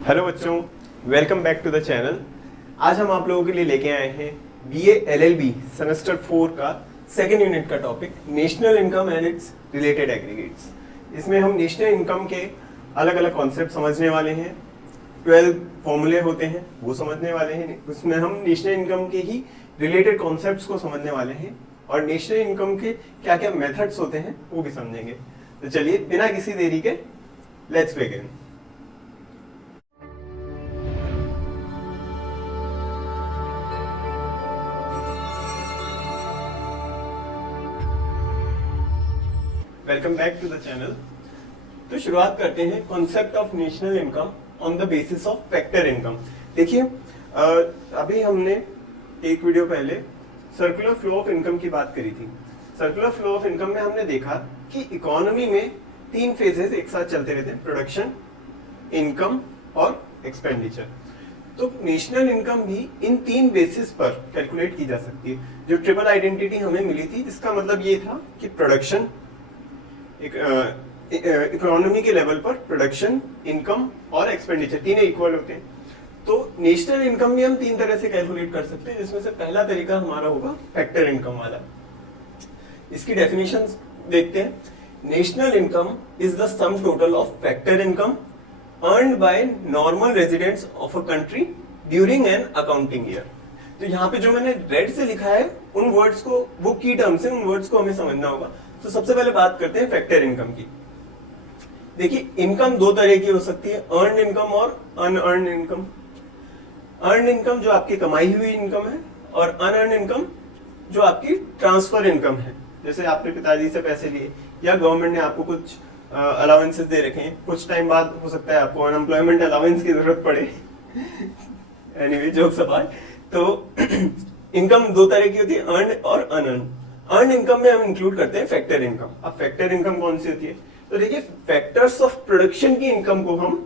Hello बच्चों, welcome back to the channel. आज हम आप लोगों के लिए लेके आए हैं बीए एलएलबी सेमेस्टर 4 का सेकेंड यूनिट का topic national income and it's related aggregates. इसमें हम नेशनल इनकम के अलग अलग कॉन्सेप्ट समझने वाले हैं, 12 फॉर्मूले होते हैं वो समझने वाले हैं। उसमें हम नेशनल इनकम के ही रिलेटेड कॉन्सेप्ट्स को समझने वाले हैं और नेशनल इनकम के क्या क्या मेथड्स होते हैं वो भी समझेंगे। तो चलिए बिना किसी देरी के let's begin. Welcome back to the channel. तो शुरुआत करते हैं concept of national income on the basis of factor income. देखिए अभी हमने एक वीडियो पहले सर्कुलर फ्लो ऑफ इनकम की बात करी थी। सर्कुलर फ्लो ऑफ इनकम में हमने देखा कि इकोनॉमी में 3 फेजेस एक साथ चलते रहते हैं, प्रोडक्शन, इनकम और एक्सपेंडिचर। तो नेशनल इनकम भी इन 3 बेसिस पर कैलकुलेट की जा सकती है। जो ट्रिपल आइडेंटिटी हमें मिली थी जिसका मतलब ये था कि प्रोडक्शन इकोनॉमी के लेवल पर प्रोडक्शन, इनकम और एक्सपेंडिचर तीनों इक्वल होते हैं। तो नेशनल इनकम भी हम 3 तरह से कैलकुलेट कर सकते हैं, जिसमें से पहला तरीका हमारा होगा फैक्टर इनकम वाला। इसकी डेफिनेशन देखते हैं। National income is the sum total of factor income earned by normal residents of a country during an accounting year. तो यहाँ पे जो मैंने रेड से लिखा है उन वर्ड्स को, वो की टर्म्स है, उन वर्ड्स को हमें समझना होगा। तो सबसे पहले बात करते हैं फैक्टर इनकम की। देखिए इनकम 2 तरह की हो सकती है, अर्न्ड इनकम और अनअर्न्ड इनकम। अर्न्ड इनकम जो आपकी कमाई हुई इनकम है और अनअर्न्ड इनकम जो आपकी ट्रांसफर इनकम है। जैसे आपने पिताजी से पैसे लिए या गवर्नमेंट ने आपको कुछ अलाउंसेस दे रखे हैं, कुछ टाइम बाद हो सकता है आपको अनएम्प्लॉयमेंट अलाउंस की जरूरत पड़े। एनीवे जोक सवाल। तो इनकम 2 तरह की होती है, अर्न्ड और अनअर्न्ड। अर्न इनकम में हम इंक्लूड करते हैं फैक्टर इनकम। अब फैक्टर इनकम कौन सी होती है? तो देखिए फैक्टर्स ऑफ प्रोडक्शन की इनकम को हम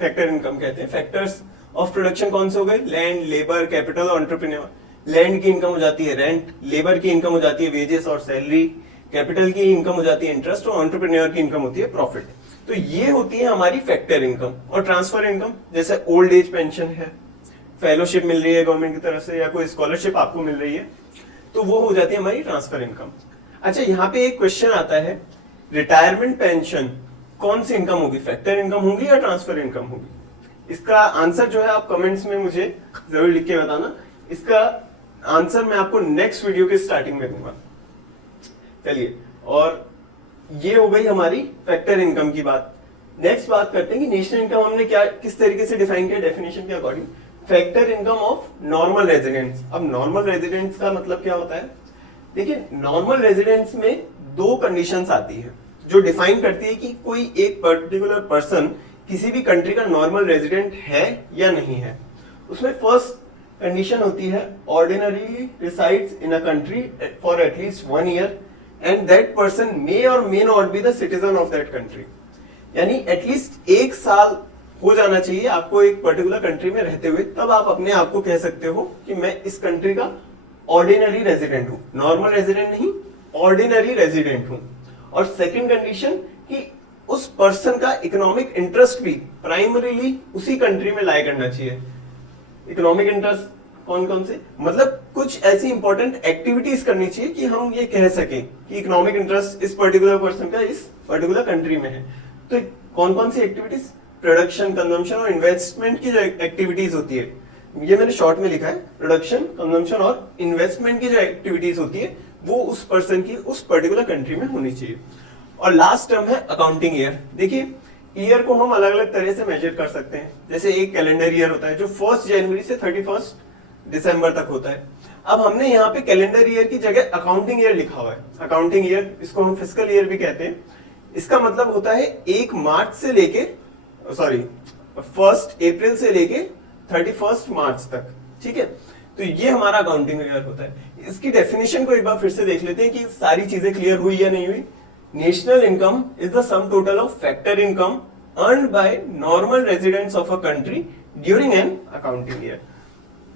फैक्टर इनकम कहते हैं। फैक्टर्स ऑफ प्रोडक्शन कौन से हो गए? लैंड, लेबर, कैपिटल और एंटरप्रेन्योर। लैंड की इनकम हो जाती है रेंट, लेबर की इनकम हो जाती है वेजेस और सैलरी, कैपिटल की इनकम हो जाती है इंटरेस्ट और एंटरप्रेन्योर की इनकम होती है प्रॉफिट। तो ये होती है हमारी फैक्टर इनकम। और ट्रांसफर इनकम जैसे ओल्ड एज पेंशन है, फेलोशिप मिल रही है गवर्नमेंट की तरफ से या कोई स्कॉलरशिप आपको मिल रही है, तो वो हो जाती है हमारी ट्रांसफर इनकम। अच्छा, यहाँ पे एक क्वेश्चन आता है, रिटायरमेंट पेंशन कौन सी इनकम होगी, फैक्टर इनकम होगी या ट्रांसफर इनकम होगी? इसका आंसर जो है आप कमेंट्स में मुझे जरूर लिख के बताना। इसका आंसर मैं आपको नेक्स्ट वीडियो के स्टार्टिंग में दूंगा। चलिए, और ये हो गई हमारी फैक्टर इनकम की बात। नेक्स्ट बात करते हैं कि नेशनल इनकम हमने क्या किस तरीके से डिफाइन किया डेफिनेशन के according. Factor income of normal residents. अब नॉर्मल रेजिडेंट्स का मतलब क्या होता है? देखिए नॉर्मल रेजिडेंट्स में 2 कंडीशंस आती है जो डिफाइन करती है कि कोई एक पर्टिकुलर पर्सन किसी भी कंट्री का नॉर्मल रेजिडेंट है या नहीं है। उसमें फर्स्ट कंडीशन होती है ordinarily resides in a country for at least 1 year and that person may or may not be the citizen of that country. यानी एटलीस्ट 1 साल हो जाना चाहिए आपको एक पर्टिकुलर कंट्री में रहते हुए, तब आप अपने आप को कह सकते हो कि मैं इस कंट्री का ऑर्डिनरी रेजिडेंट हूं, नॉर्मल रेजिडेंट नहीं, ऑर्डिनरी रेजिडेंट हूं। और सेकंड कंडीशन कि उस पर्सन का इकोनॉमिक इंटरेस्ट भी प्राइमरीली उसी कंट्री में लाई करना चाहिए। इकोनॉमिक इंटरेस्ट कौन कौन से? मतलब कुछ ऐसी इंपॉर्टेंट एक्टिविटीज करनी चाहिए कि हम ये कह सकें कि इकोनॉमिक इंटरेस्ट इस पर्टिकुलर पर्सन का इस पर्टिकुलर कंट्री में है। तो कौन कौन सी एक्टिविटीज? प्रोडक्शन, कंजम्पशन और इन्वेस्टमेंट की जो एक्टिविटीज होती है, ये मैंने शॉर्ट में लिखा है, प्रोडक्शन, कंजम्पशन और इन्वेस्टमेंट की जो एक्टिविटीज होती है वो उस पर्सन की उस पर्टिकुलर कंट्री में होनी चाहिए। और लास्ट टर्म है अकाउंटिंग ईयर। देखिए ईयर को हम अलग अलग तरह से मेजर कर सकते हैं। जैसे एक कैलेंडर ईयर होता है जो 1 जनवरी से 31 दिसंबर तक होता है। अब हमने यहाँ पे कैलेंडर ईयर की जगह अकाउंटिंग ईयर लिखा हुआ है। अकाउंटिंग ईयर, इसको हम फिस्कल ईयर भी कहते हैं। इसका मतलब होता है 1 मार्च से लेके 1 अप्रैल से लेके 31 मार्च तक। ठीक है, तो ये हमारा अकाउंटिंग ईयर होता है। इसकी डेफिनेशन को एक बार फिर से देख लेते हैं कि सारी चीजें क्लियर हुई या नहीं हुई। National income is the sum total of factor income earned by normal residents of a country during an accounting year.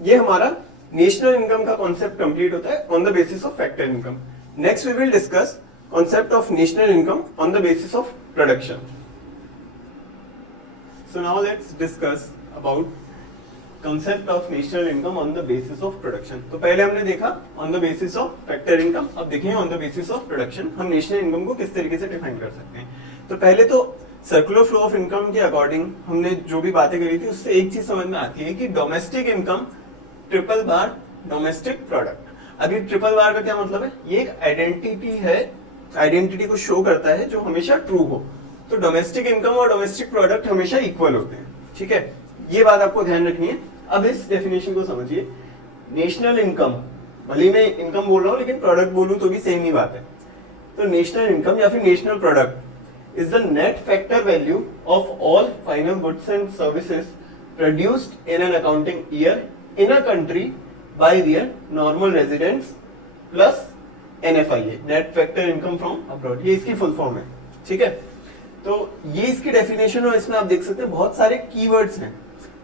ये हमारा नेशनल इनकम का कॉन्सेप्ट कंप्लीट होता है on the basis of factor income. Next we will discuss concept of national income on the basis of production. So now let's discuss about concept of national income on the basis of production. तो पहले हमने देखा on the basis of factor income, अब देखिए on the basis of production हम national income को किस तरीके से डिफाइन कर सकते हैं. तो पहले तो सर्कुलर फ्लो ऑफ इनकम के अकॉर्डिंग हमने जो भी बातें करी थी उससे एक चीज समझ में आती है कि डोमेस्टिक इनकम ट्रिपल बार डोमेस्टिक प्रोडक्ट. अभी ट्रिपल बार का क्या मतलब है? ये एक आइडेंटिटी है, आइडेंटिटी को शो करता है जो हमेशा ट्रू हो. तो डोमेस्टिक इनकम और डोमेस्टिक प्रोडक्ट हमेशा इक्वल होते हैं. ठीक है, ये बात आपको ध्यान रखनी है. अब इस डेफिनेशन को समझिए. नेशनल इनकम, भले मैं इनकम बोल रहा हूं लेकिन प्रोडक्ट बोलूं तो भी सेम ही बात है. तो नेशनल इनकम या फिर national product is the net factor value of all final goods and services produced in an accounting year in a country bye there normal residents plus NFIA, net factor income from abroad. ये इसकी full form है. ठीक है, तो ये इसकी definition और इसमें आप देख सकते हैं बहुत सारे कीवर्ड्स हैं.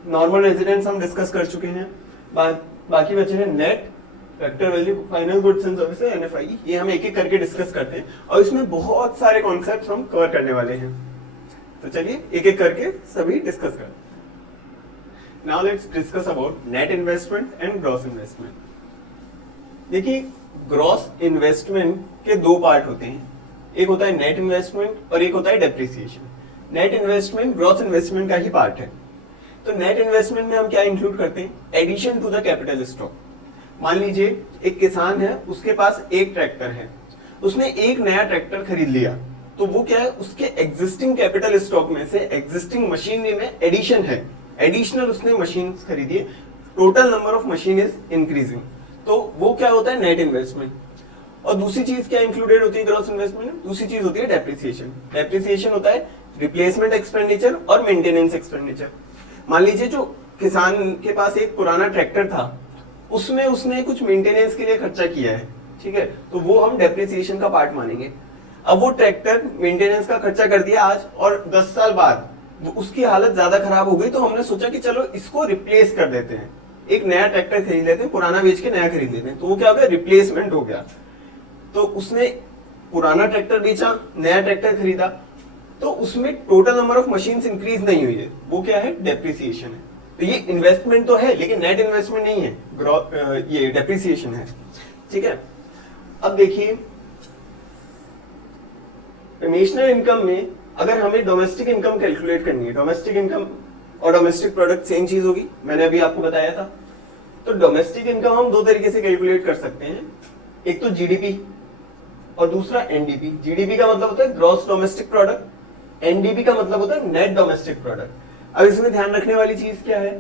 नॉर्मल रेजिडेंट्स हम डिस्कस कर चुके हैं, बाकी बचे हैं net factor value, final goods and services, NFIE. ये हम एक एक करके डिस्कस करते हैं और इसमें बहुत सारे कॉन्सेप्ट्स हम कवर करने वाले हैं. तो चलिए एक एक करके सभी डिस्कस करते हैं. Now let's discuss about net investment and gross investment. देखिए, ग्रॉस इन्वेस्टमेंट के दो पार्ट होते हैं. एक होता है नेट इन्वेस्टमेंट और एक होता है depreciation. Net investment gross investment का ही पार्ट है. तो नेट इन्वेस्टमेंट में हम क्या इंक्लूड करते हैं? Addition to the capital stock. मान लीजिए एक किसान है, उसके पास एक ट्रैक्टर है, उसने एक नया ट्रैक्टर खरीद लिया. तो वो क्या है? उसके एग्जिस्टिंग कैपिटल स्टॉक में से एग्जिस्टिंग मशीनरी में एडिशन है, एडिशनल उसने मशीन खरीदी है, total number of machine is increasing. तो वो क्या होता है? Net investment. और दूसरी चीज क्या इंक्लूडेड होती है ग्रॉस इन्वेस्टमेंट में? दूसरी चीज होती है डेप्रिसिएशन. डेप्रिसिएशन होता है रिप्लेसमेंट एक्सपेंडिचर और मेंटेनेंस एक्सपेंडिचर. मान लीजिए जो किसान के पास एक पुराना ट्रैक्टर था, उसमें उसने कुछ मेंटेनेंस के लिए खर्चा किया है. ठीक है, तो वो हम डेप्रिसिएशन का पार्ट मानेंगे. अब वो ट्रैक्टर मेंटेनेंस का खर्चा कर दिया आज, और 10 साल बाद उसकी हालत ज्यादा खराब हो गई, तो हमने सोचा कि चलो इसको रिप्लेस कर देते हैं, एक नया ट्रैक्टर खरीद लेते हैं, पुराना बेच के नया खरीद लेते हैं. तो वो क्या हो गया? रिप्लेसमेंट हो गया. तो उसने पुराना ट्रैक्टर बेचा, नया ट्रैक्टर खरीदा, तो उसमें total number of machines increase नहीं हुई है. वो क्या है? डेप्रिसिएशन है. तो ये इन्वेस्टमेंट तो है लेकिन नेट इन्वेस्टमेंट नहीं है, ये डेप्रिसिएशन है. ठीक है, अब देखिए नेशनल इनकम में अगर हमें डोमेस्टिक इनकम कैलकुलेट करनी है, डोमेस्टिक इनकम और डोमेस्टिक प्रोडक्ट सेम चीज होगी, मैंने अभी आपको बताया था. तो डोमेस्टिक इनकम हम दो तरीके से कैलकुलेट कर सकते हैं. एक तो जीडीपी और दूसरा एनडीपी. जीडीपी का मतलब होता है ग्रॉस डोमेस्टिक प्रोडक्ट, एनडीपी का मतलब होता है नेट डोमेस्टिक प्रोडक्ट. अब इसमें ध्यान रखने वाली चीज क्या है?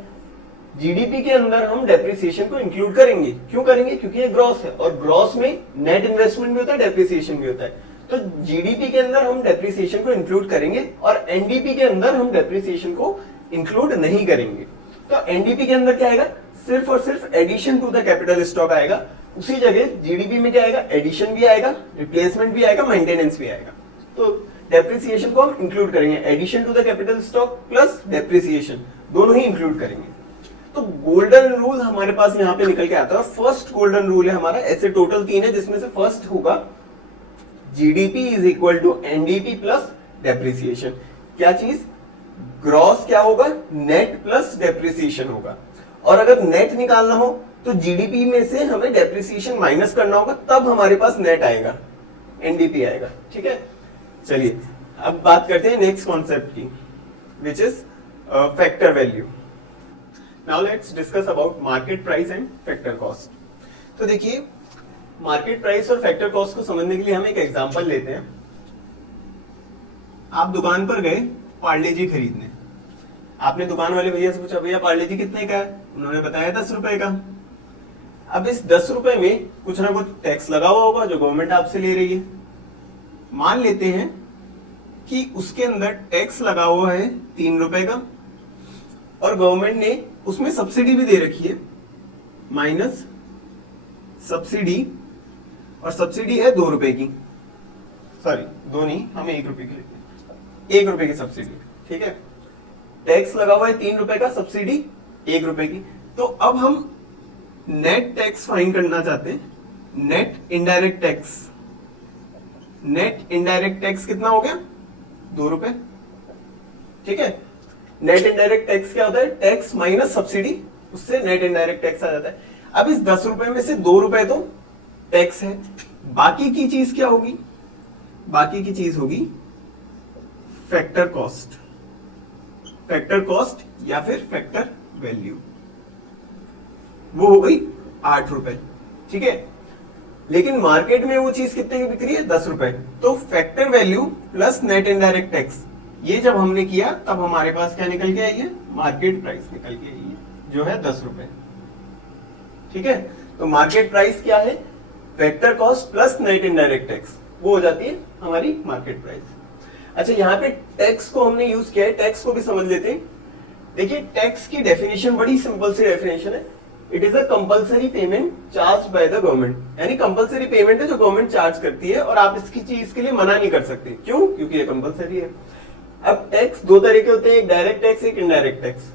जीडीपी के अंदर हम डेप्रिसिएशन को इंक्लूड करेंगे. क्यों करेंगे? क्योंकि ये ग्रॉस है और ग्रॉस में नेट इन्वेस्टमेंट भी होता है, डेप्रिसिएशन भी होता है. तो जीडीपी के अंदर हम डेप्रिसिएशन को इंक्लूड करेंगे और एनडीपी के अंदर हम डेप्रिसिएशन को इंक्लूड नहीं करेंगे. तो एनडीपी के अंदर क्या आएगा? सिर्फ और सिर्फ addition to the capital stock आएगा. उसी जगह जीडीपी में क्या आएगा? एडिशन भी आएगा, रिप्लेसमेंट भी आएगा, मेंटेनेंस भी आएगा. तो डेप्रिसिएशन को हम इंक्लूड करेंगे, addition to the capital stock plus depreciation दोनों ही इंक्लूड करेंगे. तो गोल्डन रूल हमारे पास यहाँ पे निकल के आता है. फर्स्ट गोल्डन रूल है हमारा, ऐसे टोटल 3 है जिसमें से फर्स्ट होगा GDP is equal to NDP plus depreciation. क्या चीज? ग्रॉस क्या होगा? नेट प्लस डेप्रिसिएशन होगा. और अगर नेट निकालना हो तो जीडीपी में से हमें डेप्रिसिएशन माइनस करना होगा, तब हमारे पास नेट आएगा, एनडीपी आएगा. ठीक है, चलिए अब बात करते हैं नेक्स्ट कॉन्सेप्ट की, which is factor value. Now let's discuss about market price and factor cost. तो देखिए, मार्केट प्राइस और फैक्टर कॉस्ट को समझने के लिए हम एक एग्जांपल लेते हैं. आप दुकान पर गए पार्ले जी खरीदने. आपने दुकान वाले भैया से पूछा, भैया पार्ले जी कितने का है? उन्होंने बताया 10 रुपए का. अब इस 10 रुपए में कुछ ना कुछ टैक्स लगा हुआ होगा जो गवर्नमेंट आपसे ले रही है. मान लेते हैं कि उसके अंदर टैक्स लगा हुआ है 3 रुपए का और गवर्नमेंट ने उसमें सब्सिडी भी दे रखी है, माइनस सब्सिडी, और सब्सिडी है 2 रुपए की. सॉरी, 2 नहीं, हम 1 रुपए की लेते हैं. 1 रुपए की सब्सिडी. ठीक है, टैक्स लगा हुआ है 3 रुपए का, सब्सिडी 1 रुपए की. तो अब हम नेट टैक्स फाइंड करना चाहते हैं. Net indirect tax. Net indirect tax कितना हो गया? 2 रुपए. ठीक है, नेट इनडायरेक्ट टैक्स क्या होता है? टैक्स माइनस सब्सिडी, उससे नेट इनडायरेक्ट टैक्स आ जाता है। अब इस 10 रुपए में से 2 रुपए तो टैक्स है, बाकी की चीज क्या होगी? बाकी की चीज होगी फैक्टर कॉस्ट, फैक्टर कॉस्ट या फिर फैक्टर वैल्यू, वो हो गई 8 रुपए, ठीक है। लेकिन मार्केट में वो चीज कितने की बिक रही है? 10 रुपए। तो factor value plus net indirect tax, ये जब हमने किया तब हमारे पास क्या निकल के आई है? मार्केट प्राइस निकल के आई है, जो है 10 रुपए, ठीक है। तो मार्केट प्राइस क्या है? Factor cost plus net indirect tax, वो हो जाती है हमारी मार्केट प्राइस। अच्छा, यहाँ पे टैक्स को हमने यूज किया है, टैक्स को भी समझ लेते हैं। देखिए, टैक्स की डेफिनेशन बड़ी सिंपल सी डेफिनेशन है। It is a compulsory payment charge by the government, यानी कंपल्सरी पेमेंट है जो गवर्नमेंट चार्ज करती है और आप इसकी चीज के लिए मना नहीं कर सकते। क्यों? क्योंकि ये कंपल्सरी है। अब टैक्स दो तरह के होते हैं, एक डायरेक्ट टैक्स, एक इनडायरेक्ट टैक्स।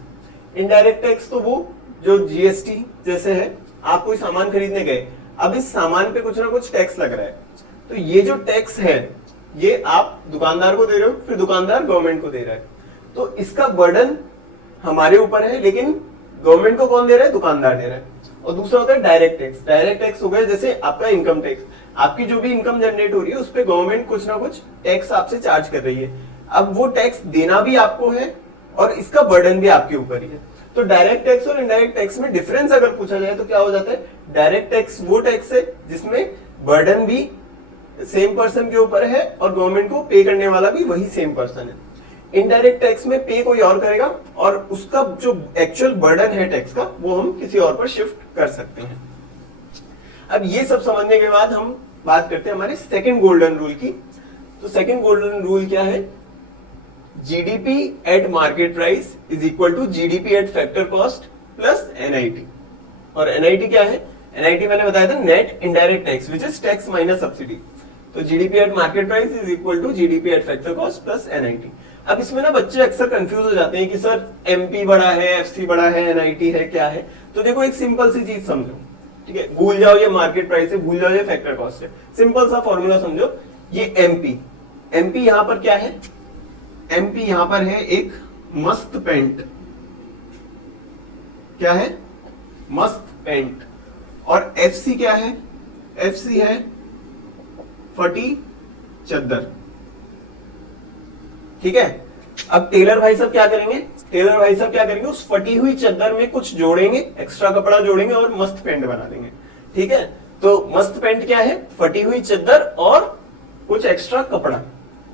इनडायरेक्ट टैक्स तो वो जो जीएसटी जैसे है, आप कोई सामान खरीदने गए, अब इस सामान पे कुछ ना कुछ टैक्स लग रहा है, तो ये जो टैक्स है ये आप दुकानदार को दे रहे हो, फिर दुकानदार गवर्नमेंट को दे रहा है, तो इसका बर्डन हमारे ऊपर है, लेकिन गवर्नमेंट को कौन दे रहा है? दुकानदार दे रहा है। और दूसरा होता है डायरेक्ट टैक्स। डायरेक्ट टैक्स हो गया जैसे आपका इनकम टैक्स, आपकी जो भी इनकम जनरेट हो रही है उस पर गवर्नमेंट कुछ ना कुछ टैक्स आपसे चार्ज कर रही है। अब वो टैक्स देना भी आपको है और इसका बर्डन भी आपके ऊपर ही है। तो डायरेक्ट टैक्स और इनडायरेक्ट टैक्स में डिफरेंस अगर पूछा जाए तो क्या हो जाता है? डायरेक्ट टैक्स वो टैक्स है जिसमें बर्डन भी सेम पर्सन के ऊपर है और गवर्नमेंट को पे करने वाला भी वही सेम पर्सन है। इनडायरेक्ट टैक्स में पे कोई और करेगा और उसका जो एक्चुअल बर्डन है टैक्स का, वो हम किसी और पर शिफ्ट कर सकते हैं। अब ये सब समझने के बाद हम बात करते हैं हमारे सेकंड गोल्डन रूल की। तो सेकंड गोल्डन रूल क्या है? GDP at market price is equal to GDP at factor cost plus NIT. और एनआईटी क्या है? एनआईटी मैंने बताया था net indirect tax which is tax minus subsidy. तो GDP at market price is equal to GDP at factor cost plus NIT. अब इसमें ना बच्चे अक्सर कंफ्यूज हो जाते हैं कि सर एमपी बड़ा है, एफसी बड़ा है, एनआईटी है, क्या है? तो देखो, एक सिंपल सी चीज समझो, ठीक है। भूल जाओ ये मार्केट प्राइस है, भूल जाओ ये फैक्टर कॉस्ट है। सिंपल सा फॉर्मूला समझो, ये एमपी, एमपी यहां पर क्या है? एमपी यहां पर है एक मस्त पेंट, क्या है? मस्त पेंट। और एफसी क्या है? एफसी है फटी चद्दर, ठीक है। अब टेलर भाई साहब क्या करेंगे? टेलर भाई साहब क्या करेंगे? उस फटी हुई चद्दर में कुछ जोड़ेंगे, एक्स्ट्रा कपड़ा जोड़ेंगे और मस्त पेंट बना देंगे, ठीक है। तो मस्त पेंट क्या है? फटी हुई चद्दर और कुछ एक्स्ट्रा कपड़ा,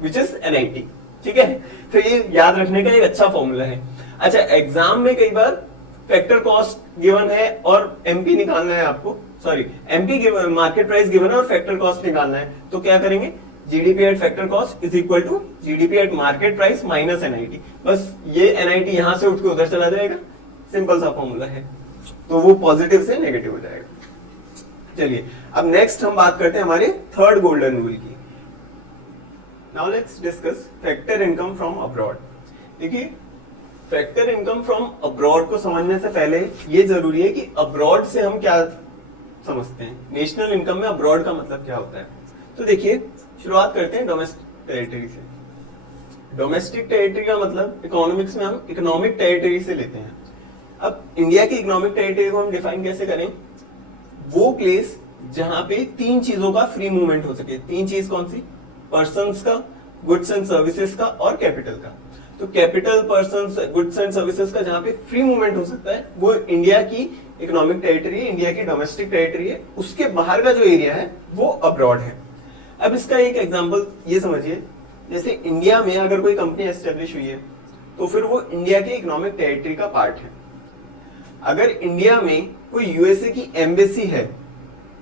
विच इज एनआईटी, ठीक है। तो ये याद रखने का एक अच्छा फॉर्मूला है। अच्छा, एग्जाम में कई बार फैक्टर कॉस्ट गिवन है और एमपी निकालना है आपको, sorry MP market price given है और फैक्टर कॉस्ट निकालना है, तो क्या करेंगे? GDP at factor cost is equal to GDP at market price minus NIT. बस ये एनआईटी यहां से उठ के उधर चला जाएगा, सिंपल सा फॉर्मूला है, तो वो पॉजिटिव से नेगेटिव हो जाएगा। चलिए, अब नेक्स्ट हम बात करते हैं हमारे थर्ड गोल्डन रूल की। Now let's discuss factor income from abroad. देखिए, फैक्टर इनकम फ्रॉम अब्रॉड को समझने से पहले ये जरूरी है कि अब्रॉड से हम क्या समझते हैं, नेशनल इनकम में अब्रॉड का मतलब क्या होता है। तो देखिए, शुरुआत करते हैं डोमेस्टिक टेरिटरी से। डोमेस्टिक टेरिटरी का मतलब इकोनॉमिक्स में हम इकोनॉमिक टेरिटरी से लेते हैं। अब इंडिया की इकोनॉमिक टेरिटरी को हम डिफाइन कैसे करें? वो प्लेस जहां पे तीन चीजों का फ्री मूवमेंट हो सके। तीन चीज कौन सी? पर्सन्स का, गुड्स एंड सर्विसेज का और कैपिटल का। तो capital, persons, goods and services का जहां पे फ्री मूवमेंट हो सकता है वो इंडिया की इकोनॉमिक टेरिटरी है, इंडिया की डोमेस्टिक टेरिटरी है। उसके बाहर का जो एरिया है वो अब्रॉड है। अब इसका एक एग्जांपल ये समझिए, जैसे इंडिया में अगर कोई कंपनी एस्टेब्लिश हुई है तो फिर वो इंडिया के इकोनॉमिक टेरिटरी का पार्ट है। अगर इंडिया में कोई यूएसए की एम्बेसी है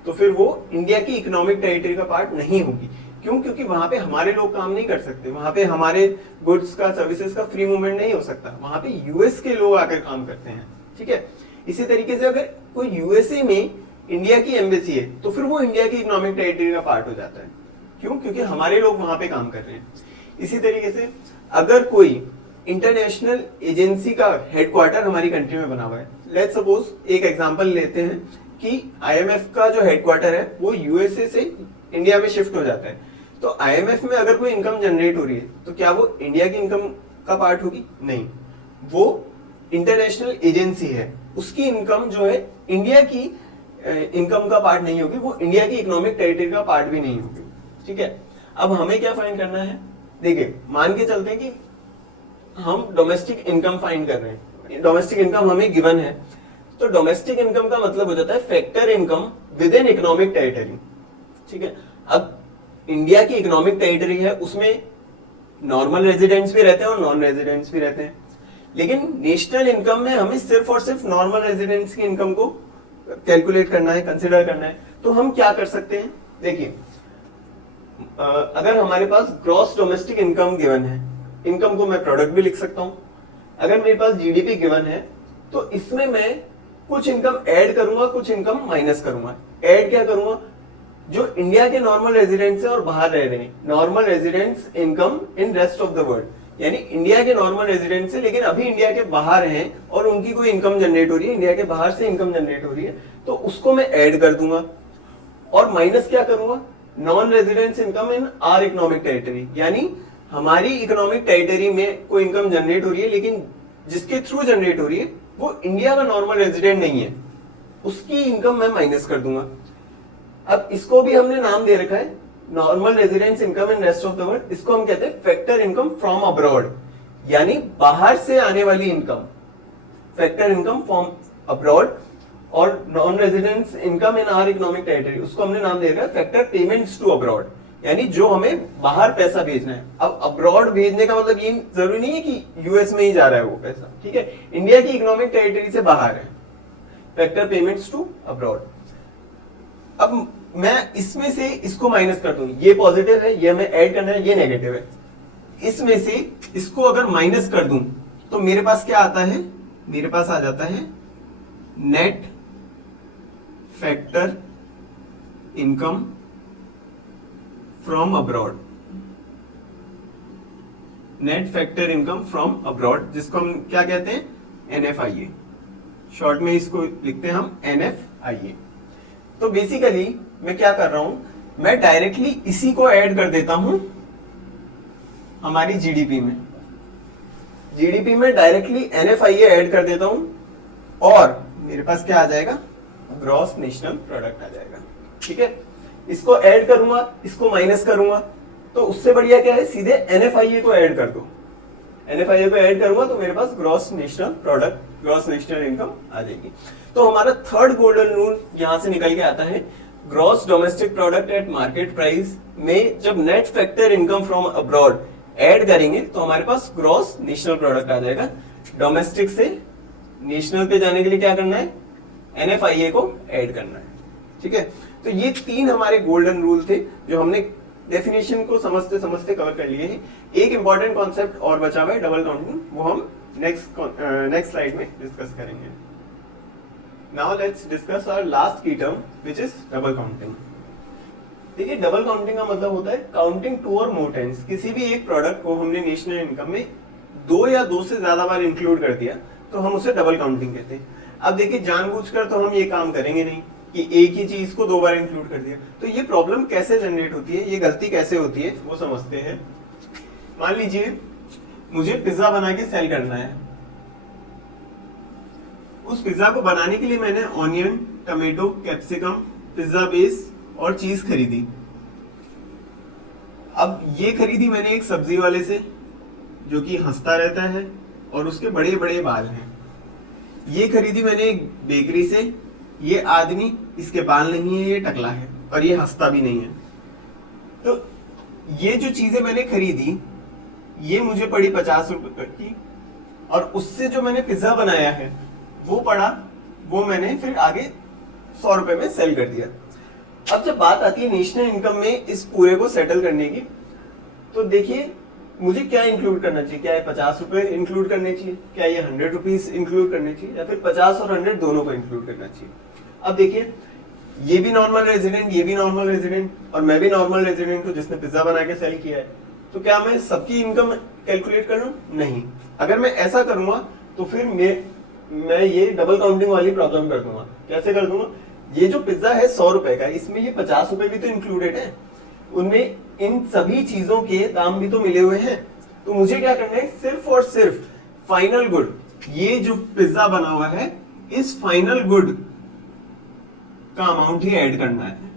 तो फिर वो इंडिया की इकोनॉमिक टेरिटरी का पार्ट नहीं होगी। क्यों? क्योंकि वहां पे हमारे लोग काम नहीं कर सकते, वहां पे हमारे गुड्स का, सर्विसेज का फ्री मूवमेंट नहीं हो सकता, वहां पे यूएस के लोग आकर काम करते हैं, ठीक है। इसी तरीके से अगर कोई यूएसए में इंडिया की एम्बेसी है तो फिर वो इंडिया की इकोनॉमिक टेरिटरी का पार्ट हो जाता है। क्यों? क्योंकि हमारे लोग वहां पे काम कर रहे हैं। इसी तरीके से अगर कोई इंटरनेशनल एजेंसी का हेडक्वार्टर हमारी कंट्री में बना हुआ है, लेट्स सपोज एक एग्जांपल लेते हैं कि आईएमएफ का जो हेडक्वार्टर है वो यूएसए से इंडिया में शिफ्ट हो जाता है, तो आईएमएफ में अगर कोई इनकम जनरेट हो रही है तो क्या वो इंडिया की इनकम का पार्ट होगी? नहीं। वो इंटरनेशनल एजेंसी है, उसकी इनकम जो है इंडिया की इनकम का पार्ट नहीं होगी, वो इंडिया की इकोनॉमिक टेरिटरी का पार्ट भी नहीं होगी। ठीक है, अब हमें क्या फाइंड करना है, देखिए मान के चलते हैं कि हम डोमेस्टिक इनकम फाइंड कर रहे हैं, डोमेस्टिक इनकम हमें गिवन है, तो डोमेस्टिक इनकम का मतलब हो जाता है factor income with in economic territory. ठीक है, अब इंडिया की इकोनॉमिक टेरिटरी है, उसमें नॉर्मल रेजिडेंट्स भी रहते हैं और नॉन रेजिडेंट्स भी रहते हैं, लेकिन नेशनल इनकम में हमें सिर्फ और सिर्फ नॉर्मल रेजिडेंट्स की इनकम को कैलकुलेट करना है, कंसिडर करना है। तो हम क्या कर सकते हैं, देखिए अगर हमारे पास ग्रॉस डोमेस्टिक इनकम गिवन है, इनकम को मैं प्रोडक्ट भी लिख सकता हूं, अगर मेरे पास जीडीपी गिवन है तो इसमें मैं कुछ इनकम ऐड करूंगा, कुछ इनकम माइनस करूंगा। ऐड क्या करूंगा, जो इंडिया के नॉर्मल रेजिडेंट्स है और बाहर रह रहे हैं, normal residents income in rest of the world, यानी इंडिया के नॉर्मल रेजिडेंट्स है लेकिन अभी इंडिया के बाहर हैं और उनकी कोई इनकम जनरेट हो रही है, इंडिया के बाहर से इनकम जनरेट हो रही है, तो उसको मैं ऐड कर दूंगा। और माइनस क्या करूंगा, non residents income in our economic territory, यानी हमारी इकोनॉमिक टेरिटरी में कोई इनकम जनरेट हो रही है लेकिन जिसके थ्रू जनरेट हो रही है वो इंडिया का नॉर्मल रेजिडेंट नहीं है, उसकी इनकम मैं माइनस कर दूंगा। अब इसको भी हमने नाम दे रखा है normal residence income in rest of the world, इसको हम कहते हैं फैक्टर इनकम फ्रॉम अब्रॉड, यानी बाहर से आने वाली income, factor income from abroad. और non residence income in our economic territory, उसको हमने नाम दे रखा है फैक्टर पेमेंट्स टू अब्रॉड, यानी जो हमें बाहर पैसा भेजना है। अब अब्रॉड भेजने का मतलब ये जरूरी नहीं है कि यूएस में ही जा रहा है वो पैसा, ठीक है, इंडिया की इकोनॉमिक टेरिटरी से बाहर है, फैक्टर पेमेंट्स टू अब्रॉड। अब मैं इसमें से इसको माइनस कर दूं, ये पॉजिटिव है, ये हमें ऐड करना है, ये नेगेटिव है, इसमें से इसको अगर माइनस कर दूं तो मेरे पास क्या आता है, मेरे पास आ जाता है net factor income from abroad, net factor income from abroad, जिसको हम क्या कहते हैं, एनएफआईए, शॉर्ट में इसको लिखते हैं हम एनएफआईए। तो बेसिकली मैं क्या कर रहा हूं, मैं डायरेक्टली इसी को ऐड कर देता हूं हमारी जीडीपी में, जीडीपी में डायरेक्टली एनएफआईए ऐड कर देता हूं और मेरे पास क्या आ जाएगा, ग्रॉस नेशनल प्रोडक्ट आ जाएगा। ठीक है, इसको ऐड करूंगा, इसको माइनस करूंगा, तो उससे बढ़िया क्या है, सीधे एनएफआईए को ऐड कर दो, एनएफआईए को ऐड करूंगा तो मेरे पास gross national product, gross national income आ जाएगी। तो हमारा थर्ड गोल्डन रूल यहां से निकल के आता है, gross domestic product at market price में जब net factor income from abroad add करेंगे तो हमारे पास ग्रॉस नेशनल प्रोडक्ट आ जाएगा। डोमेस्टिक से नेशनल पे जाने के लिए क्या करना है, एनएफआईए को ऐड करना है। ठीक है, तो ये तीन हमारे गोल्डन रूल थे जो हमने डेफिनेशन को समझते समझते कवर कर लिए हैं। एक इंपॉर्टेंट कॉन्सेप्ट और बचा हुआ है, डबल काउंटिंग, वो हम नेक्स्ट स्लाइड में डिस्कस करेंगे। Now let's discuss our last key term which is double counting. देखिए, डबल काउंटिंग का मतलब होता है काउंटिंग टू और मोर टाइम्स। किसी भी एक प्रोडक्ट को हमने नेशनल इनकम में दो या दो से ज्यादा बार इंक्लूड कर दिया तो हम उसे डबल काउंटिंग कहते हैं। अब देखिए, जानबूझकर तो हम ये काम करेंगे नहीं कि एक ही चीज को दो बार इंक्लूड कर दिया, तो ये प्रॉब्लम कैसे जनरेट होती है, ये गलती कैसे होती है, वो समझते हैं। मान लीजिए मुझे पिज्जा बना के सेल करना है, उस पिज्जा को बनाने के लिए मैंने onion, tomato, capsicum, pizza base और चीज खरीदी। अब ये खरीदी मैंने एक सब्जी वाले से जो कि हंसता रहता है और उसके बड़े बड़े बाल हैं। ये खरीदी मैंने एक बेकरी से, ये आदमी, इसके बाल नहीं है, ये टकला है और ये हंसता भी नहीं है। तो ये जो चीजें मैंने खरीदी ये मुझे पड़ी 50 रुपए की, और उससे जो मैंने पिज्जा बनाया है वो पड़ा, वो मैंने फिर आगे 100 रुपए में सेल कर दिया। अब जब बात आती है नेशनल इनकम में इस पूरे को सेटल करने की, तो देखिए मुझे क्या इंक्लूड करना चाहिए, क्या ये 50 रुपए इंक्लूड करने चाहिए, क्या ये 100 रुपीज इंक्लूड करने चाहिए, या फिर 50 और 100 दोनों को इंक्लूड करना चाहिए। अब देखिए, ये भी नॉर्मल रेजिडेंट, ये भी नॉर्मल रेजिडेंट, और मैं भी नॉर्मल रेजिडेंट हूं जिसने पिज्जा बना के सेल किया है, तो क्या मैं सबकी इनकम कैलकुलेट कर लूं? नहीं। अगर मैं ऐसा करूंगा तो फिर मैं ये डबल काउंटिंग वाली प्रॉब्लम कर दूंगा। कैसे कर दूंगा, ये जो पिज्जा है 100 रुपए का, इसमें ये 50 रुपए भी तो इंक्लूडेड है, उनमें इन सभी चीजों के दाम भी तो मिले हुए हैं। तो मुझे क्या करना है, सिर्फ और सिर्फ फाइनल गुड, ये जो पिज्जा बना हुआ है इस फाइनल गुड का अमाउंट ही ऐड करना है।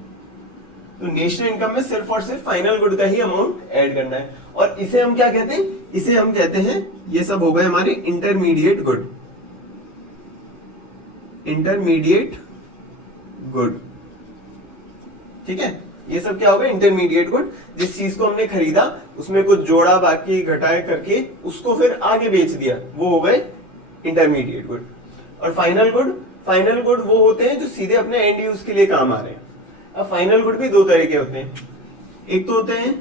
तो नेशनल इनकम में सिर्फ और सिर्फ फाइनल गुड का ही अमाउंट ऐड करना है। और इसे हम क्या कहते हैं, इसे हम कहते हैं, ये सब हो गए हमारे इंटरमीडिएट गुड, इंटरमीडिएट गुड, ठीक है। ये सब क्या होगा, इंटरमीडिएट गुड। जिस चीज को हमने खरीदा उसमें कुछ जोड़ा बाकी घटाए करके उसको फिर आगे बेच दिया, वो हो गए इंटरमीडिएट गुड। और फाइनल गुड, फाइनल गुड वो होते हैं जो सीधे अपने एंड यूज के लिए काम आ रहे हैं। अब फाइनल गुड भी दो तरह के होते हैं, एक तो होते हैं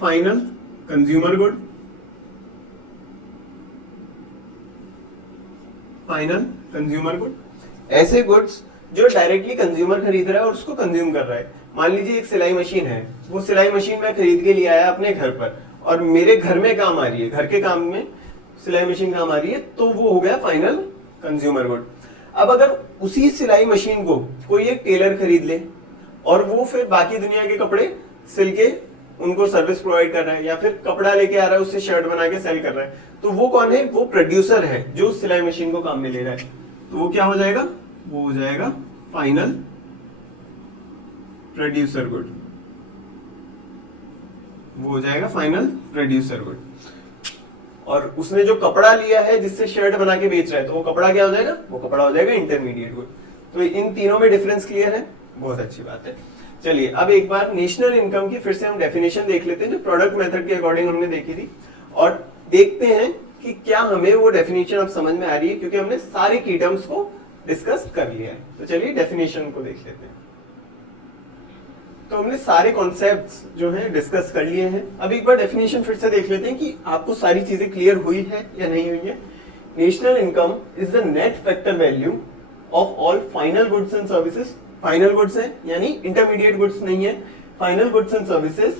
final consumer good, final consumer good, ऐसे गुड्स जो डायरेक्टली कंज्यूमर खरीद रहा है और उसको कंज्यूम कर रहा है। मान लीजिए एक सिलाई मशीन है, वो सिलाई मशीन मैं खरीद के लिए आया अपने घर पर और मेरे घर में काम आ रही है, घर के काम में सिलाई मशीन काम आ रही है, तो वो हो गया फाइनल कंज्यूमर गुड। अब अगर उसी सिलाई मशीन को कोई एक टेलर खरीद ले और वो फिर बाकी दुनिया के कपड़े सिल के उनको सर्विस प्रोवाइड कर रहा है, या फिर कपड़ा लेके आ रहा है उससे शर्ट बना के सेल कर रहा है, तो वो कौन है, वो प्रोड्यूसर है जो सिलाई मशीन को काम में ले रहा है। तो वो क्या हो जाएगा, वो हो जाएगा फाइनल प्रोड्यूसर गुड, वो हो जाएगा फाइनल प्रोड्यूसर गुड। और उसने जो कपड़ा लिया है जिससे शर्ट बना के बेच रहा है, तो वो कपड़ा क्या हो जाएगा, वो कपड़ा हो जाएगा इंटरमीडिएट गुड। तो इन तीनों में डिफरेंस क्लियर है, बहुत अच्छी बात है। चलिए अब एक बार नेशनल इनकम की फिर से हम डेफिनेशन देख लेते हैं जो प्रोडक्ट मेथड के अकॉर्डिंग हमने देखी थी, और देखते हैं कि क्या हमें वो डेफिनेशन अब समझ में आ रही है, क्योंकि हमने सारे की टर्म्स को डिस्कस कर लिया है। तो चलिए डेफिनेशन को देख लेते हैं। तो हमने सारे कॉन्सेप्ट्स जो हैं डिस्कस कर लिए हैं। अब एक बार डेफिनेशन फिर से देख लेते हैं कि आपको सारी चीजें क्लियर हुई है या नहीं हुई है। National income is the net factor value of all final goods and services, final goods है यानी इंटरमीडिएट गुड्स नहीं है, final goods and services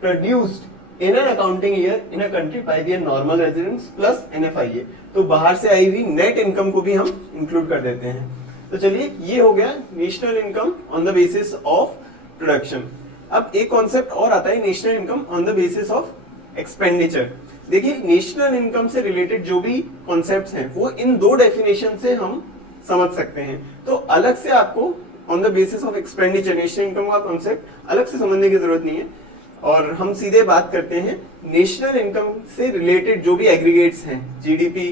produced in an accounting year in a country by the normal residents plus NFIA. तो बाहर से आई हुई net income को भी हम इंक्लूड कर देते हैं। तो चलिए ये हो गया national income on the basis of production. अब एक कॉन्सेप्ट और आता है national income on the basis of expenditure. देखिए नेशनल इनकम से रिलेटेड जो भी कॉन्सेप्ट्स हैं वो इन दो डेफिनेशन से हम समझ सकते हैं। तो अलग से आपको on the basis of expenditure national income का कॉन्सेप्ट अलग से समझने की जरूरत नहीं है, और हम सीधे बात करते हैं नेशनल इनकम से रिलेटेड जो भी एग्रीगेट्स हैं, GDP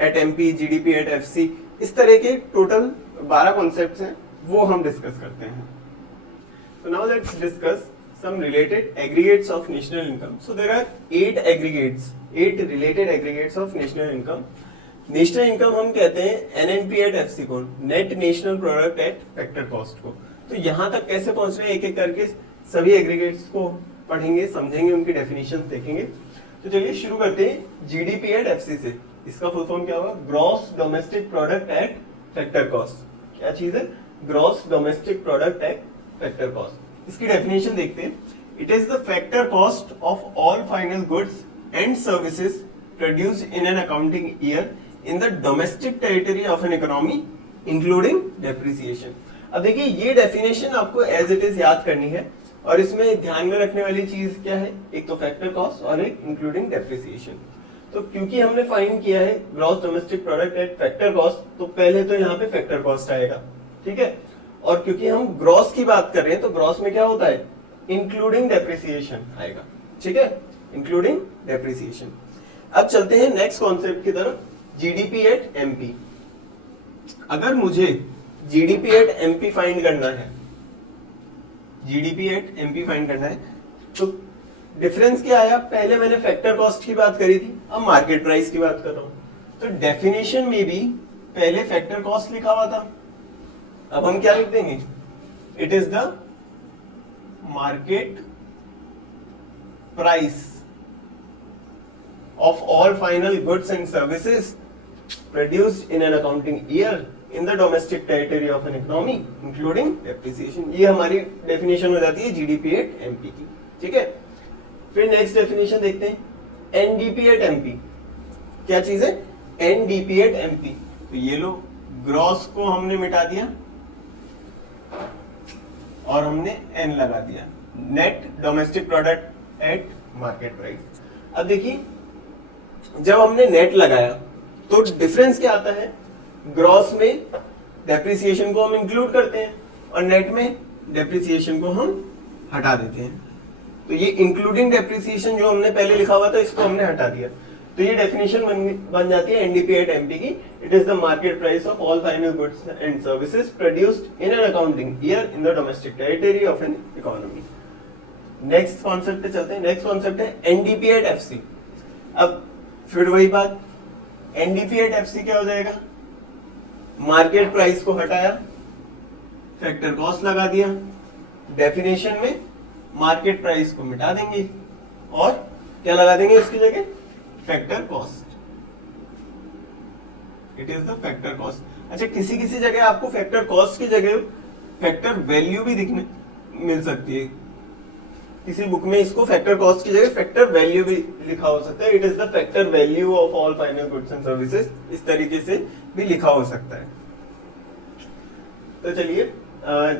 at MP, GDP at FC, इस तरह के टोटल 12 कॉन्सेप्ट्स हैं वो हम डिस्कस करते हैं। So now let's discuss some related aggregates of national income. So there are 8 aggregates, 8 related aggregates of national income. National income हम कहते हैं NNP एट FC को, net national product at factor cost को। तो यहाँ तक कैसे पहुंच रहे हैं एक एक करके सभी एग्रीगेट्स को पढ़ेंगे, समझेंगे, उनकी डेफिनेशन देखेंगे। तो चलिए शुरू करते हैं जीडीपी एट FC से। इसका फुल फॉर्म क्या होगा, gross domestic product at factor cost. क्या चीज है, gross domestic product at factor cost. इसकी डेफिनेशन देखते हैं। It is the factor cost of all final goods and services produced in an accounting year in the domestic territory of an economy including depreciation. अब देखिए ये definition आपको as it is याद करनी है, और इसमें ध्यान में रखने वाली चीज क्या है, एक तो फैक्टर कॉस्ट और एक इंक्लूडिंग डेप्रिसिएशन। तो क्योंकि हमने फाइंड किया है gross domestic product at factor cost, तो पहले तो यहाँ पे फैक्टर कॉस्ट आएगा, ठीक है। और क्योंकि हम ग्रॉस की बात कर रहे हैं तो ग्रॉस में क्या होता है, इंक्लूडिंग डेप्रिसिएशन आएगा, ठीक है, इंक्लूडिंग डेप्रिसिएशन। अब चलते हैं नेक्स्ट कॉन्सेप्ट की तरफ, जीडीपी एट एमपी। अगर मुझे जीडीपी एट एमपी फाइंड करना है, जीडीपी एट एमपी फाइंड करना है, तो डिफरेंस क्या आया, पहले मैंने फैक्टर कॉस्ट की बात करी थी, अब मार्केट प्राइस की बात कर रहा हूं। तो डेफिनेशन में भी पहले फैक्टर कॉस्ट लिखा हुआ था, अब हम क्या लिख देंगे, it is the market price of all final goods and services produced in an accounting year in the domestic territory of an economy including depreciation. ये हमारी डेफिनेशन हो जाती है जीडीपी एट एमपी की, ठीक है। फिर नेक्स्ट डेफिनेशन देखते हैं, एनडीपी एट एमपी। क्या चीज है, एनडीपी एट एमपी। तो ये लो, ग्रॉस को हमने मिटा दिया और हमने एन लगा दिया, net domestic product at market price. अब देखिए जब हमने नेट लगाया तो डिफरेंस क्या आता है, ग्रॉस में डेप्रिसिएशन को हम इंक्लूड करते हैं और नेट में डेप्रिसिएशन को हम हटा देते हैं। तो ये इंक्लूडिंग डेप्रिसिएशन जो हमने पहले लिखा हुआ था इसको हमने हटा दिया, तो ये डेफिनेशन बन जाती है एनडीपी एट एमपी की। It is the market price of all final goods and services produced in an accounting year in the domestic territory of an economy. Next concept पे चलते हैं। नेक्स्ट कॉन्सेप्ट है NDP at FC. अब फिर वही बात, NDP at FC क्या हो जाएगा, मार्केट प्राइस को हटाया, फैक्टर कॉस्ट लगा दिया, डेफिनेशन में मार्केट प्राइस को मिटा देंगे और क्या लगा देंगे इसकी जगह, factor cost. It is the factor cost. अच्छा, किसी किसी जगह आपको फैक्टर कॉस्ट की जगह फैक्टर वैल्यू भी दिखने मिल सकती है, किसी बुक में इसको फैक्टर कॉस्ट की जगह फैक्टर वैल्यू भी लिखा हो सकता है। It is the factor value of all final goods and services, इस तरीके से भी लिखा हो सकता है। तो चलिए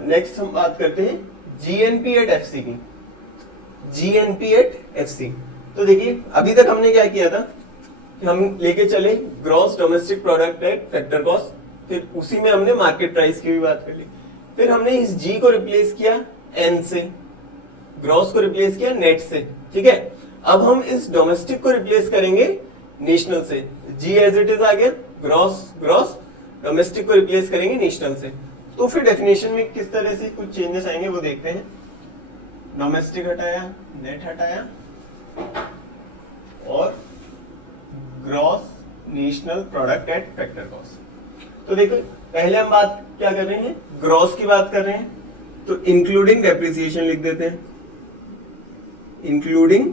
नेक्स्ट हम बात करते हैं जीएनपी एट एफसी की। जीएनपी एट एफसी, तो देखिए अभी तक हमने क्या किया था कि हम लेके चले gross domestic product at factor cost, फिर उसी में हमने मार्केट प्राइस की भी बात कर ली, फिर हमने इस जी को रिप्लेस किया एन से, ग्रॉस को रिप्लेस किया नेट से, ठीक है। अब हम इस डोमेस्टिक को रिप्लेस करेंगे नेशनल से, जी एज इट इज आ गया, ग्रॉस ग्रॉस, डोमेस्टिक को रिप्लेस करेंगे नेशनल से। तो फिर डेफिनेशन में किस तरह से कुछ चेंजेस आएंगे वो देखते हैं। डोमेस्टिक हटाया, नेट हटाया और gross national product at factor cost. तो देखो पहले हम बात क्या कर रहे हैं, ग्रॉस की बात कर रहे हैं, तो इंक्लूडिंग डेप्रिसिएशन लिख देते हैं, इंक्लूडिंग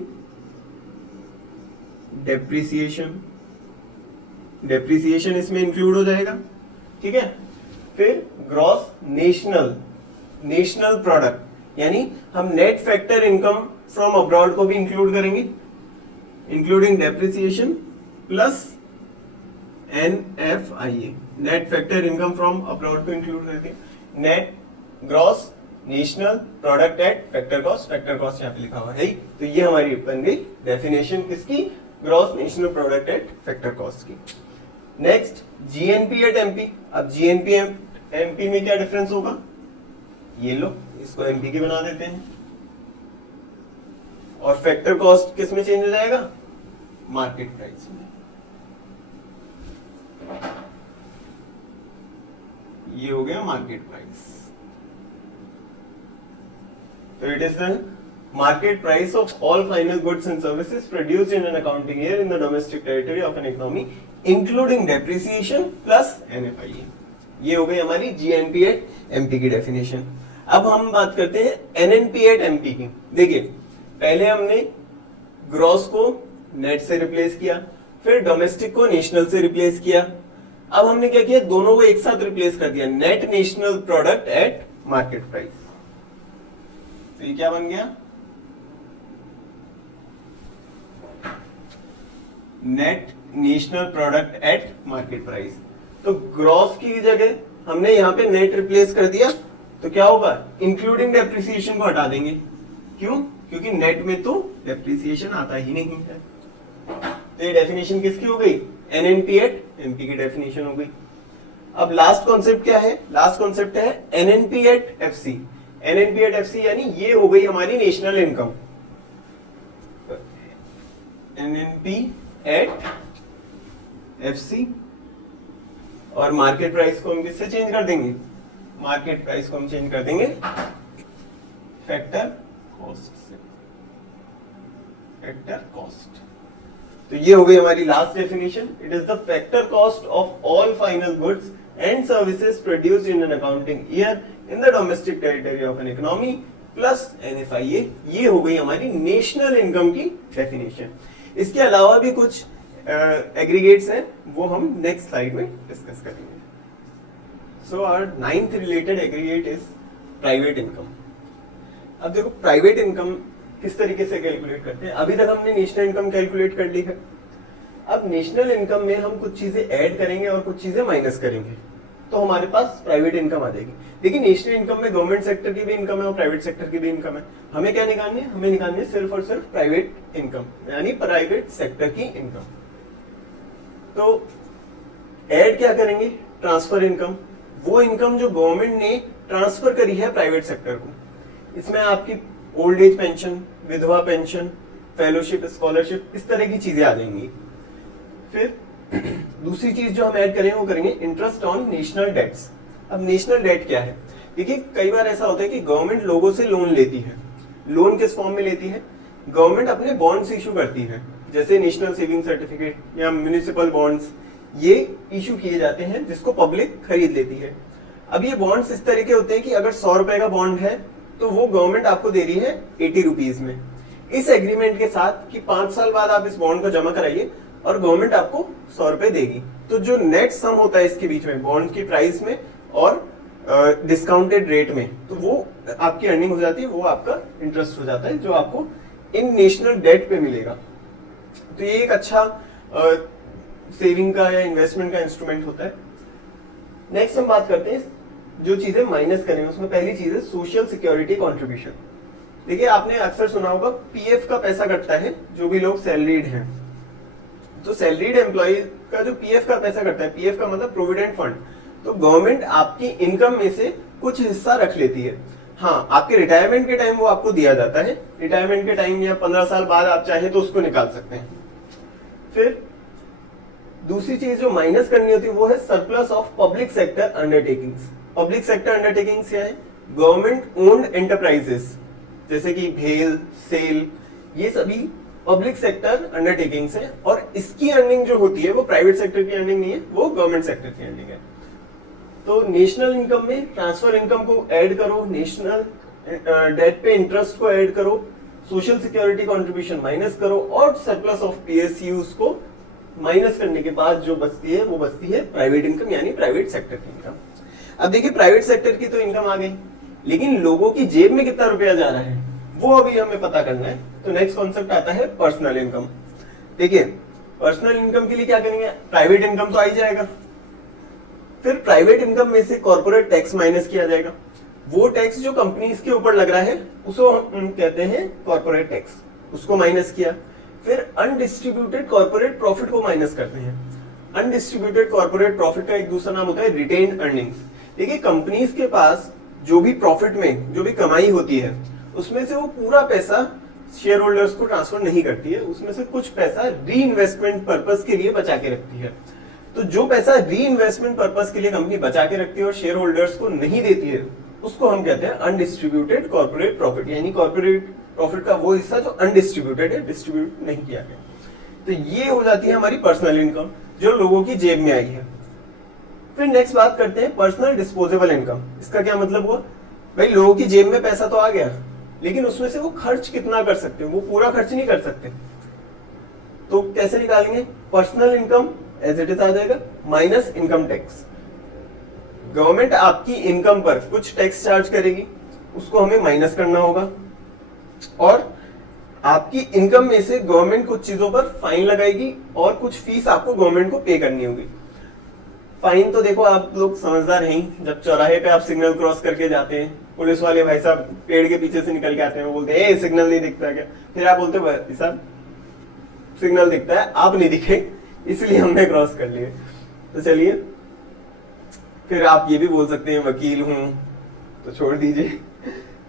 डेप्रिसिएशन, डेप्रिसिएशन इसमें इंक्लूड हो जाएगा, ठीक है। फिर ग्रॉस नेशनल, नेशनल प्रोडक्ट, यानी हम net factor income from abroad को भी इंक्लूड करेंगे, including depreciation plus NFIA, net factor income from abroad को इंक्लूड करके net gross national product at factor cost, factor cost यहाँ पे लिखा हुआ है। तो ये हमारी बन गई डेफिनेशन किसकी, gross national product at factor cost की। Next GNP at MP. अब जीएनपी एमपी में क्या डिफरेंस होगा, ये लो इसको एमपी की बना देते हैं और फैक्टर कॉस्ट किस में चेंज हो जाएगा, मार्केट प्राइस में। ये हो गया मार्केट प्राइस। तो it is the market price of all final goods and services produced in an accounting year in the domestic territory of an economy including depreciation plus NFIA। ये हो गई हमारी GNP at MP की definition. अब हम बात करते हैं NNP at MP की। देखिए पहले हमने ग्रॉस को नेट से रिप्लेस किया, फिर डोमेस्टिक को नेशनल से रिप्लेस किया। अब हमने क्या किया, दोनों को एक साथ रिप्लेस कर दिया, net national product eight market price. तो ये क्या बन गया, net national product eight market price. तो ग्रॉस की जगह हमने यहां पे नेट रिप्लेस कर दिया, तो क्या होगा, इंक्लूडिंग डेप्रिसिएशन को हटा देंगे। क्यों, क्योंकि नेट में तो डेप्रिसिएशन आता ही नहीं है। तो ये डेफिनेशन किसकी हो गई, एनएनपी एट एमपी की डेफिनेशन हो गई। अब लास्ट कॉन्सेप्ट क्या है, लास्ट कॉन्सेप्ट है NNP at FC. NNP at FC यानी ये हो गई हमारी national income. NNP at FC और मार्केट प्राइस को हम किससे चेंज कर देंगे, मार्केट प्राइस को हम चेंज कर देंगे फैक्टर कॉस्ट से, फैक्टर कॉस्ट। तो ये हो गई हमारी last definition. It is the factor cost of all final goods and services produced in an accounting year in the domestic territory of an economy plus NFIA। ये हो गई हमारी नेशनल इनकम की डेफिनेशन। इसके अलावा भी कुछ एग्रीगेट्स हैं, वो हम नेक्स्ट स्लाइड में डिस्कस करेंगे। So our ninth related aggregate is private income. अब देखो प्राइवेट इनकम किस तरीके से कैलकुलेट करते हैं। अभी तक हमने नेशनल इनकम कैलकुलेट कर ली है। अब नेशनल इनकम में हम कुछ चीजें ऐड करेंगे और कुछ चीजें माइनस करेंगे, तो हमारे पास प्राइवेट इनकम आ जाएगी। देखिए नेशनल इनकम में गवर्नमेंट सेक्टर की भी इनकम है और प्राइवेट सेक्टर की भी इनकम है। हमें क्या निकालनी है, हमें निकालनी है सिर्फ और सिर्फ प्राइवेट इनकम, यानी प्राइवेट सेक्टर की इनकम। तो ऐड क्या करेंगे, ट्रांसफर इनकम, वो इनकम जो गवर्नमेंट ने ट्रांसफर करी है प्राइवेट सेक्टर को। इसमें आपकी ओल्ड एज पेंशन, विधवा पेंशन, फेलोशिप, स्कॉलरशिप, इस तरह की चीजें आ जाएंगी। फिर दूसरी चीज जो हम ऐड करेंगे वो करेंगे इंटरेस्ट ऑन नेशनल डेट्स। अब नेशनल डेट क्या है, देखिए कई बार ऐसा होता है कि गवर्नमेंट लोगों से लोन लेती है। लोन किस फॉर्म में लेती है, गवर्नमेंट अपने बॉन्ड्स इशू करती है, जैसे नेशनल सेविंग सर्टिफिकेट या म्युनिसिपल बॉन्ड्स, ये इशू किए जाते हैं जिसको पब्लिक खरीद लेती है। अब ये बॉन्ड्स इस तरह के होते हैं कि अगर 100 रुपए का बॉन्ड है तो वो गवर्नमेंट आपको दे रही है 80 रुपीज में, इस एग्रीमेंट के साथ कि 5 साल बाद आप इस बॉन्ड को जमा कराइए और गवर्नमेंट आपको 100 रुपए देगी। तो जो नेट सम होता है इसके बीच में बॉन्ड की प्राइस में और डिस्काउंटेड रेट में, तो वो आपकी अर्निंग हो जाती है, वो आपका इंटरेस्ट हो जाता है जो आपको इन नेशनल डेट पे मिलेगा। तो ये एक अच्छा सेविंग का या इन्वेस्टमेंट का इंस्ट्रूमेंट होता है। नेक्स्ट हम बात करते हैं जो चीजें माइनस करेंगे, उसमें पहली चीज है सोशल सिक्योरिटी कंट्रीब्यूशन। देखिए आपने अक्सर सुना होगा पीएफ का पैसा कटता है जो भी लोग सैलरीड हैं, तो सैलरीड एम्प्लॉय का जो पीएफ का पैसा कटता है, पीएफ का मतलब प्रोविडेंट फंड, तो गवर्नमेंट आपकी इनकम में से कुछ हिस्सा रख लेती है। हाँ, आपके रिटायरमेंट के टाइम वो आपको दिया जाता है, रिटायरमेंट के टाइम या 15 साल बाद आप चाहे तो उसको निकाल सकते हैं। फिर दूसरी चीज जो माइनस करनी होती है वो है surplus of public sector undertakings. Public sector undertakings क्या है, गवर्नमेंट ओन्ड एंटरप्राइजेस जैसे कि भेल, सेल, ये सभी पब्लिक सेक्टर अंडरटेकिंग्स है और इसकी अर्निंग जो होती है वो प्राइवेट सेक्टर की अर्निंग नहीं है, वो गवर्नमेंट सेक्टर की अर्निंग है। तो नेशनल इनकम में ट्रांसफर इनकम को ऐड करो, नेशनल डेट पे इंटरेस्ट को ऐड करो, सोशल सिक्योरिटी कंट्रीब्यूशन माइनस करो और सरप्लस ऑफ पीएसयूज को माइनस करने के बाद जो बचती है वो बचती है प्राइवेट इनकम, यानी प्राइवेट सेक्टर की इनकम। अब देखिए प्राइवेट सेक्टर की तो इनकम आ गई, लेकिन लोगों की जेब में कितना रुपया जा रहा है वो अभी हमें पता करना है। तो नेक्स्ट कॉन्सेप्ट आता है पर्सनल इनकम। देखिए पर्सनल इनकम के लिए क्या करेंगे, प्राइवेट इनकम तो आ ही जाएगा, फिर प्राइवेट इनकम में से कॉर्पोरेट टैक्स माइनस किया जाएगा। वो टैक्स जो कंपनीज के ऊपर लग रहा है उसको हम कहते हैं कॉर्पोरेट टैक्स, उसको माइनस किया। फिर अनडिस्ट्रीब्यूटेड कॉर्पोरेट प्रॉफिट को माइनस करते हैं। अनडिस्ट्रीब्यूटेड कॉर्पोरेट प्रॉफिट का एक दूसरा नाम होता है रिटेन्ड अर्निंग्स। देखिए कंपनीज के पास जो भी प्रॉफिट में जो भी कमाई होती है उसमें से वो पूरा पैसा शेयर होल्डर्स को ट्रांसफर नहीं करती है, उसमें से कुछ पैसा री इन्वेस्टमेंट पर्पस के लिए बचा के रखती है। तो जो पैसा री इन्वेस्टमेंट पर्पस के लिए कंपनी बचा के रखती है और शेयर होल्डर्स को नहीं देती है उसको हम कहते हैं अनडिस्ट्रीब्यूटेड कॉर्पोरेट प्रॉफिट, यानी कॉर्पोरेट प्रॉफिट का वो हिस्सा जो अनडिस्ट्रीब्यूटेड है, डिस्ट्रीब्यूट नहीं किया गया। तो ये हो जाती है हमारी पर्सनल इनकम जो लोगों की जेब में आई है। फिर नेक्स्ट बात करते हैं पर्सनल डिस्पोजेबल इनकम। इसका क्या मतलब हुआ, भाई लोगों की जेब में पैसा तो आ गया लेकिन उसमें से वो खर्च कितना कर सकते हो, वो पूरा खर्च नहीं कर सकते, तो कैसे निकालेंगे, personal income as it is आ जाएगा माइनस इनकम टैक्स। गवर्नमेंट आपकी इनकम पर कुछ टैक्स चार्ज करेगी, उसको हमें माइनस करना होगा और आपकी इनकम में से गवर्नमेंट कुछ चीजों पर फाइन लगाएगी और कुछ फीस आपको गवर्नमेंट को पे करनी होगी। फाइन तो देखो आप लोग समझदार हैं, जब चौराहे पे आप सिग्नल क्रॉस करके जाते हैं, पुलिस वाले भाई साहब पेड़ के पीछे से निकल के आते हैं, वो बोलते हैं सिग्नल नहीं दिखता क्या, फिर आप बोलते भाई साहब सिग्नल दिखता है, आप नहीं दिखे इसलिए हमने क्रॉस कर लिए। तो चलिए फिर आप ये भी बोल सकते हैं वकील हूं तो छोड़ दीजिए।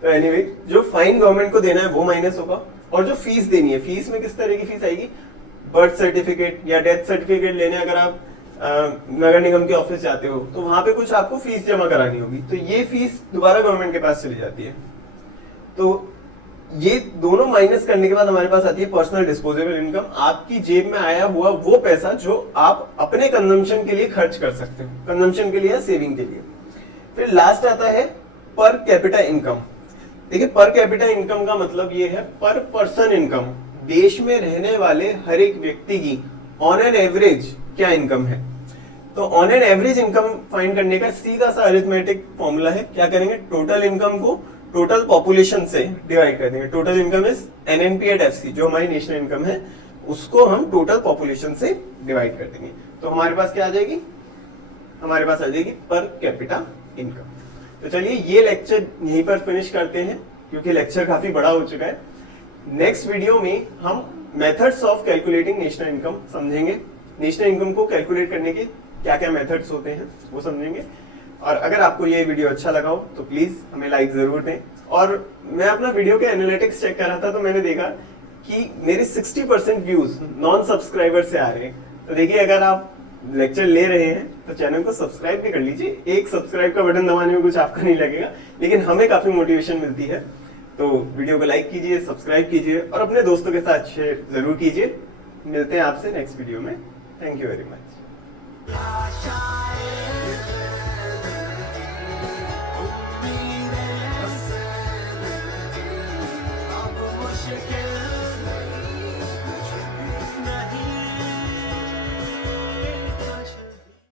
तो एनीवे जो फाइन गवर्नमेंट को देना है वो माइनस होगा और जो फीस देनी है, फीस में किस तरह की फीस आएगी, बर्थ सर्टिफिकेट या डेथ सर्टिफिकेट लेने अगर आप नगर निगम के ऑफिस जाते हो तो वहां पे कुछ आपको फीस जमा करानी होगी, तो ये फीस दोबारा गवर्नमेंट के पास चली जाती है। तो ये दोनों माइनस करने के बाद हमारे पास आती है पर्सनल डिस्पोजेबल इनकम, आपकी जेब में आया हुआ वो पैसा जो आप अपने कंजम्पशन के लिए खर्च कर सकते हो, कंजम्पशन के लिए या सेविंग के लिए। फिर लास्ट आता है पर कैपिटा इनकम। देखिए पर कैपिटा इनकम का मतलब ये है पर पर्सन इनकम, देश में रहने वाले हर एक व्यक्ति की ऑन एन एवरेज क्या इनकम है। तो on an average income find करने का सीधा सा अरिथमेटिक फॉर्मूला है, क्या करेंगे, टोटल इनकम को टोटल पॉपुलेशन से डिवाइड कर देंगे। टोटल इनकम इज NNP/FC, जो हमारी नेशनल इनकम है उसको हम टोटल पॉपुलेशन से डिवाइड कर देंगे। तो हमारे पास क्या आ जाएगी, हमारे पास आ जाएगी पर कैपिटा इनकम। तो चलिए ये लेक्चर यहीं पर फिनिश करते हैं क्योंकि लेक्चर काफी बड़ा हो चुका है। नेक्स्ट वीडियो में हम methods of calculating national income समझेंगे, नेशनल इनकम को कैलकुलेट करने के क्या क्या मेथड्स होते हैं वो समझेंगे। और अगर आपको ये वीडियो अच्छा लगा हो तो प्लीज हमें लाइक जरूर दें। और मैं अपना वीडियो के एनालिटिक्स चेक कर रहा था तो मैंने देखा कि मेरी 60% व्यूज नॉन सब्सक्राइबर से आ रहे हैं। तो देखिए, अगर आप लेक्चर ले रहे हैं तो चैनल को सब्सक्राइब भी कर लीजिए। एक सब्सक्राइब का बटन दबाने में कुछ आपका नहीं लगेगा, लेकिन हमें काफी मोटिवेशन मिलती है। तो वीडियो को लाइक कीजिए, सब्सक्राइब कीजिए और अपने दोस्तों के साथ शेयर जरूर कीजिए। मिलते हैं आपसे नेक्स्ट वीडियो में। Thank you very much.